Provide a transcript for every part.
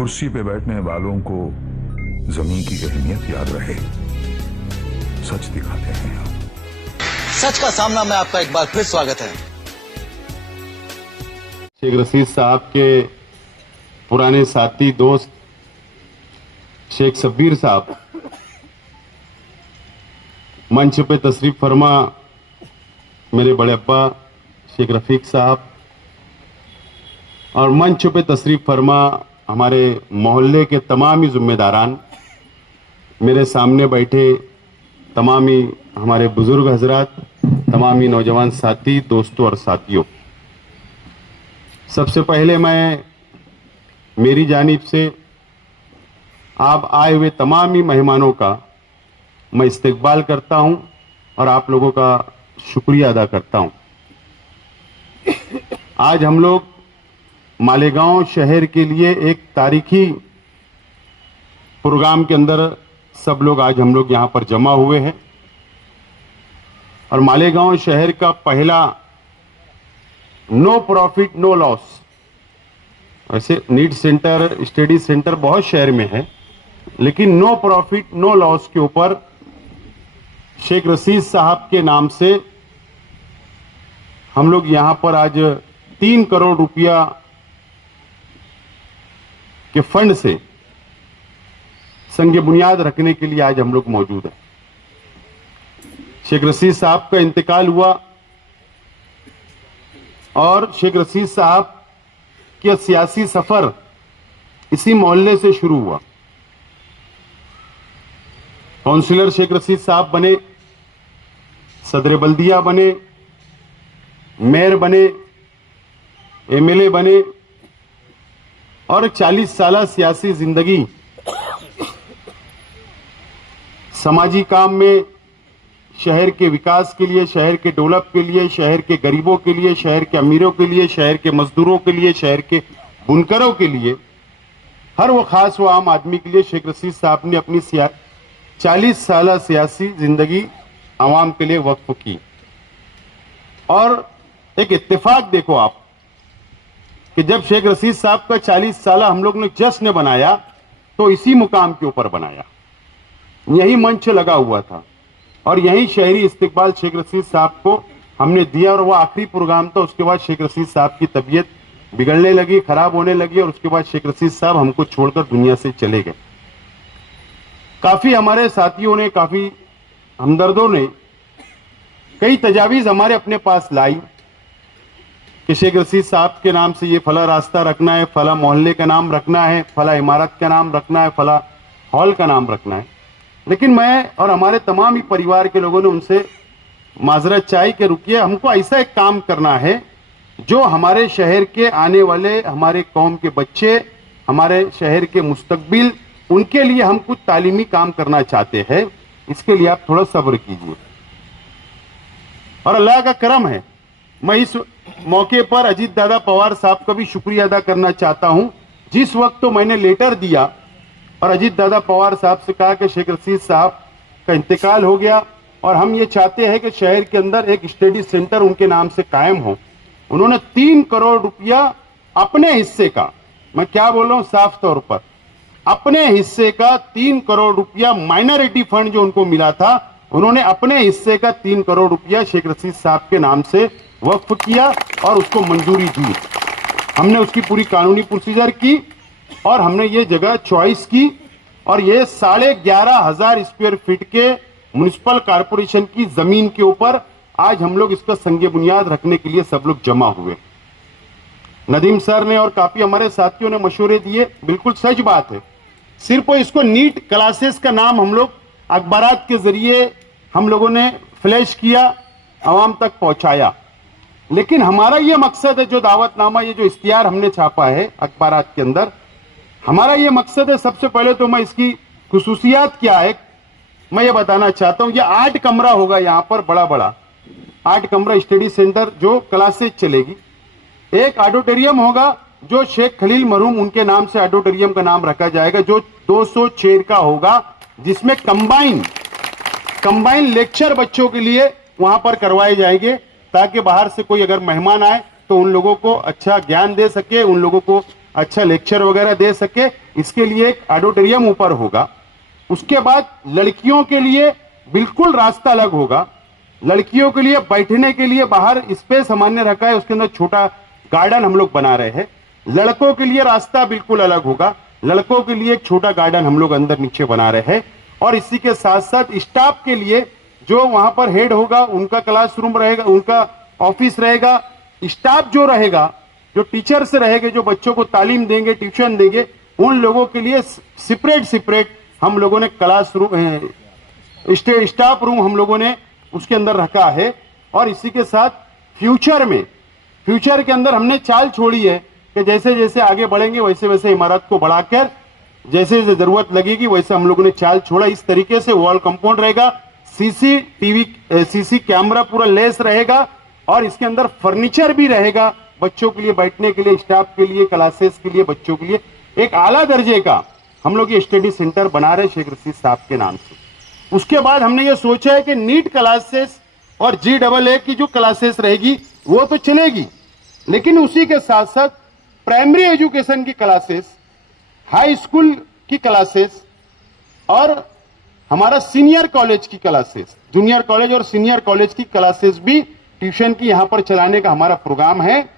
कुर्सी पे बैठने वालों को जमीन की अहमियत याद रहे, सच दिखाते हैं हम। सच का सामना में आपका एक बार फिर स्वागत है। शेख रशीद साहब के पुराने साथी दोस्त शेख शब्बीर साहब मंच पे तशरीफ फरमा, मेरे बड़े अब्बा शेख रफीक साहब, और मंच पे तशरीफ फरमा हमारे मोहल्ले के तमाम ही जिम्मेदारान, मेरे सामने बैठे तमाम ही हमारे बुजुर्ग हजरात, तमाम ही नौजवान साथी, दोस्तों और साथियों, सबसे पहले मैं मेरी जानिब से आप आए हुए तमाम ही मेहमानों का मैं इस्तकबाल करता हूं और आप लोगों का शुक्रिया अदा करता हूं। आज हम लोग मालेगांव शहर के लिए एक तारीखी प्रोग्राम के अंदर सब लोग आज हम लोग यहां पर जमा हुए हैं और मालेगांव शहर का पहला नो प्रॉफिट नो लॉस, वैसे नीड सेंटर, स्टडी सेंटर बहुत शहर में है, लेकिन नो प्रॉफिट नो लॉस के ऊपर शेख रशीद साहब के नाम से हम लोग यहां पर आज 3 करोड़ रुपया के फंड से संग बुनियाद रखने के लिए आज हम लोग मौजूद हैं। शेख रशीद साहब का इंतकाल हुआ और शेख रशीद साहब का सियासी सफर इसी मोहल्ले से शुरू हुआ। काउंसिलर शेख रशीद साहब बने, सदर बल्दिया बने, मेयर बने, एमएलए बने और 40 साल सियासी जिंदगी समाजी काम में, शहर के विकास के लिए, शहर के डेवलप के लिए, शहर के गरीबों के लिए, शहर के अमीरों के लिए, शहर के मजदूरों के लिए, शहर के बुनकरों के लिए, हर वो खास वो आम आदमी के लिए शेख रशीद साहब ने अपनी 40 साल सियासी जिंदगी आवाम के लिए वक्फ की। और एक इत्तेफाक देखो आप कि जब शेख रशीद साहब का 40 साल हम लोग ने जश्न बनाया तो इसी मुकाम के ऊपर बनाया, यही मंच लगा हुआ था और यही शहरी इस्तकबाल शेख रशीद साहब को हमने दिया। और वो आखिरी प्रोग्राम था, उसके बाद शेख रशीद साहब की तबीयत बिगड़ने लगी, खराब होने लगी और उसके बाद शेख रशीद साहब हमको छोड़कर दुनिया से चले गए। काफी हमारे साथियों ने, काफी हमदर्दों ने कई तजावीज हमारे अपने पास लाई कि शेख रशीद साहब के नाम से ये फला रास्ता रखना है, फला मोहल्ले का नाम रखना है, फला इमारत का नाम रखना है, फला हॉल का नाम रखना है। लेकिन मैं और हमारे तमाम ही परिवार के लोगों ने उनसे माजरत चाही कि रुकिए, हमको ऐसा एक काम करना है जो हमारे शहर के आने वाले, हमारे कौम के बच्चे, हमारे शहर के मुस्तकबिल, उनके लिए हम कुछ तालीमी काम करना चाहते हैं। इसके लिए आप थोड़ा सब्र कीजिए। और अल्लाह का करम है, मैं इस मौके पर अजीत दादा पवार साहब का भी शुक्रिया अदा करना चाहता हूं। जिस वक्त तो मैंने लेटर दिया और अजीत दादा पवार साहब से कहा कि शेख रशीद साहब का इंतकाल हो गया और हम ये चाहते हैं कि शहर के अंदर एक स्टडी सेंटर उनके नाम से कायम हो, उन्होंने 3 करोड़ रुपया अपने हिस्से का, मैं क्या बोल रहा हूं साफ तौर पर, अपने हिस्से का 3 करोड़ रुपया माइनॉरिटी फंड जो उनको मिला था, उन्होंने अपने हिस्से का 3 करोड़ रुपया शेख रशीद साहब के नाम से वक्फ किया और उसको मंजूरी दी। हमने उसकी पूरी कानूनी प्रोसीजर की और हमने ये जगह चॉइस की और ये 11,500 स्क्वायर फीट के म्युनिसिपल कॉर्पोरेशन की जमीन के ऊपर आज हम लोग इसका संग बुनियाद रखने के लिए सब लोग जमा हुए। नदीम सर ने और काफी हमारे साथियों ने मशवरे दिए, बिल्कुल सच बात है। सिर्फ इसको नीट क्लासेस का नाम हम लोग अखबारात के जरिए हम लोगों ने फ्लैश किया, आवाम तक पहुंचाया, लेकिन हमारा ये मकसद है, जो दावतनामा, ये जो इश्तिहार हमने छापा है अखबारात के अंदर, हमारा ये मकसद है। सबसे पहले तो मैं इसकी खुसूसियात क्या है मैं ये बताना चाहता हूं। ये 8 कमरा होगा, यहां पर बड़ा बड़ा 8 कमरा स्टडी सेंटर जो क्लासेज चलेगी। एक ऑडिटोरियम होगा जो शेख खलील मरहूम उनके नाम से ऑडिटोरियम का नाम रखा जाएगा, जो 200 चेयर का होगा, जिसमें कंबाइन लेक्चर बच्चों के लिए वहां पर करवाए जाएंगे ताकि बाहर से कोई अगर मेहमान आए तो उन लोगों को अच्छा ज्ञान दे सके, उन लोगों को अच्छा लेक्चर वगैरह दे सके, इसके लिए एक ऑडिटोरियम ऊपर होगा। उसके बाद लड़कियों के लिए बिल्कुल रास्ता अलग होगा। लड़कियों के लिए बैठने के लिए बाहर स्पेस हमने रखा है, उसके अंदर छोटा गार्डन हम लोग बना रहे हैं। लड़कों के लिए रास्ता बिल्कुल अलग होगा। लड़कों के लिए एक छोटा गार्डन हम लोग अंदर नीचे बना रहे हैं। और इसी के साथ साथ स्टाफ के लिए जो वहां पर हेड होगा, उनका क्लासरूम रहेगा, उनका ऑफिस रहेगा। स्टाफ जो रहेगा, जो टीचर्स रहेंगे, जो बच्चों को तालीम देंगे, ट्यूशन देंगे, उन लोगों के लिए सेपरेट हम लोगों ने क्लासरूम, स्टाफ रूम हम लोगों ने उसके अंदर रखा है। और इसी के साथ फ्यूचर के अंदर हमने चाल छोड़ी है कि जैसे जैसे आगे बढ़ेंगे वैसे वैसे इमारत को बढ़ाकर जैसे जैसे जरूरत लगेगी वैसे हम लोगों ने चाल छोड़ा। इस तरीके से वॉल कंपाउंड रहेगा, सीसी कैमरा पूरा लेस रहेगा और इसके अंदर फर्नीचर भी रहेगा बच्चों के लिए बैठने के लिए, स्टाफ के लिए, क्लासेस के लिए, बच्चों के लिए। एक आला दर्जे का हम लोग ये स्टडी सेंटर बना रहे शेख रशीद साहब के नाम से। उसके बाद हमने ये सोचा है कि नीट क्लासेस और GAA की जो क्लासेस रहेगी वो तो चलेगी, लेकिन उसी के साथ साथ प्राइमरी एजुकेशन की क्लासेस, हाई स्कूल की क्लासेस और हमारा सीनियर कॉलेज की क्लासेस, जूनियर कॉलेज और सीनियर कॉलेज की क्लासेस भी ट्यूशन की यहां पर चलाने का हमारा प्रोग्राम है।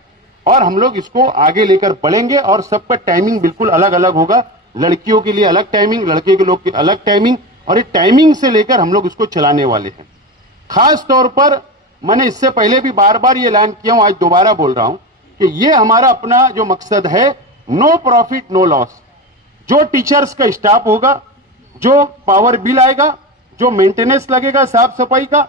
और हम लोग इसको आगे लेकर बढ़ेंगे और सबका टाइमिंग बिल्कुल अलग अलग होगा। लड़कियों के लिए अलग टाइमिंग, लड़के के लोग की अलग टाइमिंग, और ये टाइमिंग से लेकर हम लोग इसको चलाने वाले हैं। खास तौर पर मैंने इससे पहले भी बार बार ये ऐलान किया हूं, आज दोबारा बोल रहा हूं कि ये हमारा अपना जो मकसद है, नो प्रॉफिट नो लॉस। जो टीचर्स का स्टाफ होगा, जो पावर बिल आएगा, जो मेंटेनेंस लगेगा, साफ सफाई का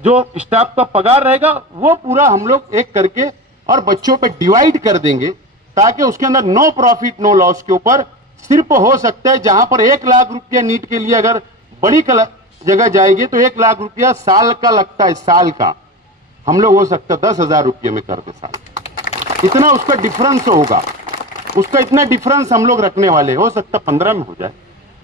जो स्टाफ का पगार रहेगा, वो पूरा हम लोग एक करके और बच्चों पे डिवाइड कर देंगे, ताकि उसके अंदर नो प्रॉफिट नो लॉस के ऊपर सिर्फ हो सकता है जहां पर 1 लाख रुपया नीट के लिए अगर बड़ी जगह जाएगी तो 1 लाख रुपया साल का लगता है, साल का। हम लोग हो सकता है 10,000 रुपये में कर दे साल, इतना उसका डिफरेंस होगा। उसका इतना डिफरेंस हम लोग रखने वाले, हो सकता 15 में हो जाए,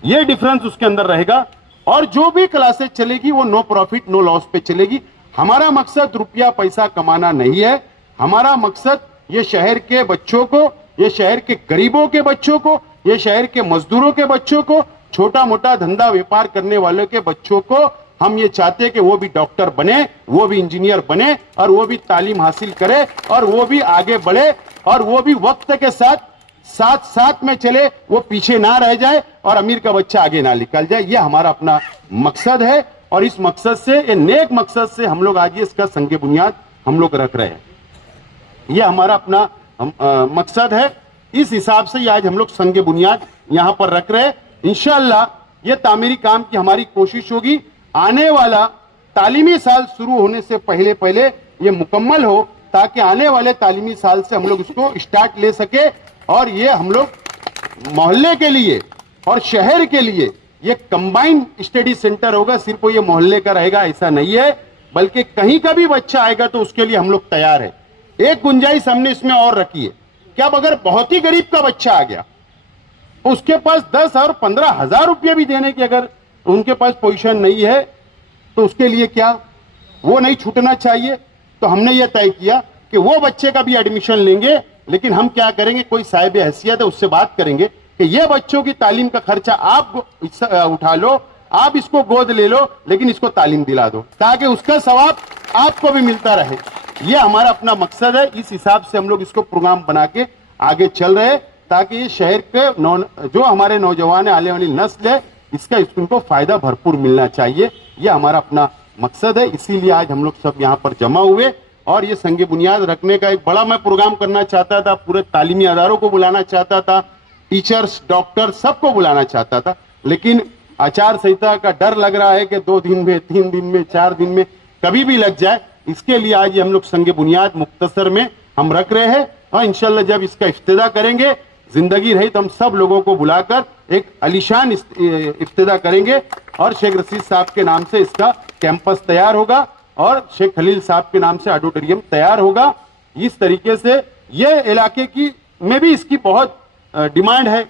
ये डिफरेंस उसके अंदर रहेगा। और जो भी क्लासेस चलेगी वो नो प्रॉफिट नो लॉस पे चलेगी। हमारा मकसद रुपया पैसा कमाना नहीं है। हमारा मकसद ये शहर के बच्चों को, ये शहर के गरीबों के बच्चों को, ये शहर के मजदूरों के बच्चों को, छोटा मोटा धंधा व्यापार करने वालों के बच्चों को हम ये चाहते हैं कि वो भी डॉक्टर बने, वो भी इंजीनियर बने और वो भी तालीम हासिल करे और वो भी आगे बढ़े और वो भी वक्त के साथ साथ में चले, वो पीछे ना रह जाए और अमीर का बच्चा आगे ना निकल जाए। ये हमारा अपना मकसद है और इस मकसद से, ये नेक मकसद से हम लोग आज इसका संग बुनियाद हम लोग रख रहे हैं। ये हमारा अपना मकसद है। इस हिसाब से आज हम लोग संग बुनियाद यहां पर रख रहे हैं। इंशाअल्लाह ये तामीरी काम की हमारी कोशिश होगी, आने वाला तालीमी साल शुरू होने से पहले ये मुकम्मल हो, ताकि आने वाले तालीमी साल से हम लोग इसको स्टार्ट ले सके। और ये हम लोग मोहल्ले के लिए और शहर के लिए ये कंबाइंड स्टडी सेंटर होगा। सिर्फ ये मोहल्ले का रहेगा ऐसा नहीं है, बल्कि कहीं का भी बच्चा आएगा तो उसके लिए हम लोग तैयार है। एक गुंजाइश हमने इसमें और रखी है कि अब अगर बहुत ही गरीब का बच्चा आ गया, उसके पास 10 और 15 हजार रुपये भी देने की अगर उनके पास पोजीशन नहीं है, तो उसके लिए क्या वो नहीं छूटना चाहिए। तो हमने ये तय किया कि वो बच्चे का भी एडमिशन लेंगे, लेकिन हम क्या करेंगे, कोई साहिब हैसियत है उससे बात करेंगे कि ये बच्चों की तालीम का खर्चा आप उठा लो, आप इसको गोद ले लो, लेकिन इसको तालीम दिला दो, ताकि उसका सवाब आपको भी मिलता रहे। ये हमारा अपना मकसद है। इस हिसाब से हम लोग इसको प्रोग्राम बना के आगे चल रहे हैं, ताकि ये शहर के जो हमारे नौजवान आने वाली नस्ल है, इसका इनको फायदा भरपूर मिलना चाहिए। ये हमारा अपना मकसद है। इसीलिए आज हम लोग सब यहाँ पर जमा हुए और ये संग बुनियाद रखने का एक बड़ा मैं प्रोग्राम करना चाहता था। पूरे तालीमी अदारों को बुलाना चाहता था, टीचर्स, डॉक्टर, सबको बुलाना चाहता था, लेकिन आचार संहिता का डर लग रहा है कि 2 दिन में, 3 दिन में, 4 दिन में कभी भी लग जाए। इसके लिए आज ये हम लोग संग बुनियाद मुख्तसर में हम रख रहे हैं और इंशाल्लाह जब इसका इफ्तिदा करेंगे, जिंदगी रही तो हम सब लोगों को बुलाकर एक अलीशान इफ्तिदा करेंगे और शेख रशीद साहब के नाम से इसका कैंपस तैयार होगा और शेख खलील साहब के नाम से ऑडिटोरियम तैयार होगा। इस तरीके से ये इलाके की में भी इसकी बहुत डिमांड है।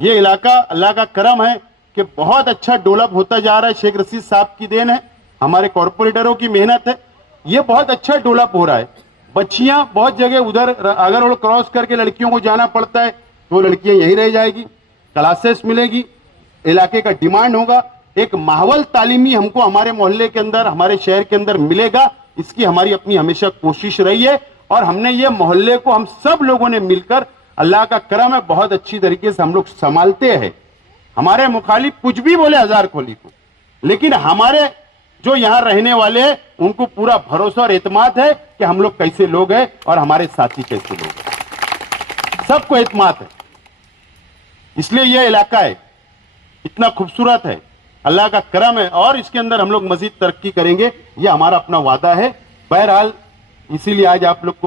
ये इलाका अल्लाह का करम है कि बहुत अच्छा डेवलप होता जा रहा है। शेख रशीद साहब की देन है, हमारे कॉर्पोरेटरों की मेहनत है, ये बहुत अच्छा डेवलप हो रहा है। बच्चियां बहुत जगह उधर अगर रोड क्रॉस करके लड़कियों को जाना पड़ता है तो लड़कियां यहीं रह जाएगी, क्लासेस मिलेगी, इलाके का डिमांड होगा, एक माहौल तालीमी हमको हमारे मोहल्ले के अंदर, हमारे शहर के अंदर मिलेगा। इसकी हमारी अपनी हमेशा कोशिश रही है और हमने ये मोहल्ले को हम सब लोगों ने मिलकर, अल्लाह का करम है, बहुत अच्छी तरीके से हम लोग संभालते हैं। हमारे मुखालिफ कुछ भी बोले हजार खोली को, लेकिन हमारे जो यहां रहने वाले हैं उनको पूरा भरोसा और एतमाद है कि हम लोग कैसे लोग हैं और हमारे साथी कैसे लोग हैं, सबको एतमाद है। इसलिए यह इलाका है इतना खूबसूरत है, अल्लाह का करम है और इसके अंदर हम लोग मजीद तरक्की करेंगे, यह हमारा अपना वादा है। बहरहाल इसीलिए आज आप लोग को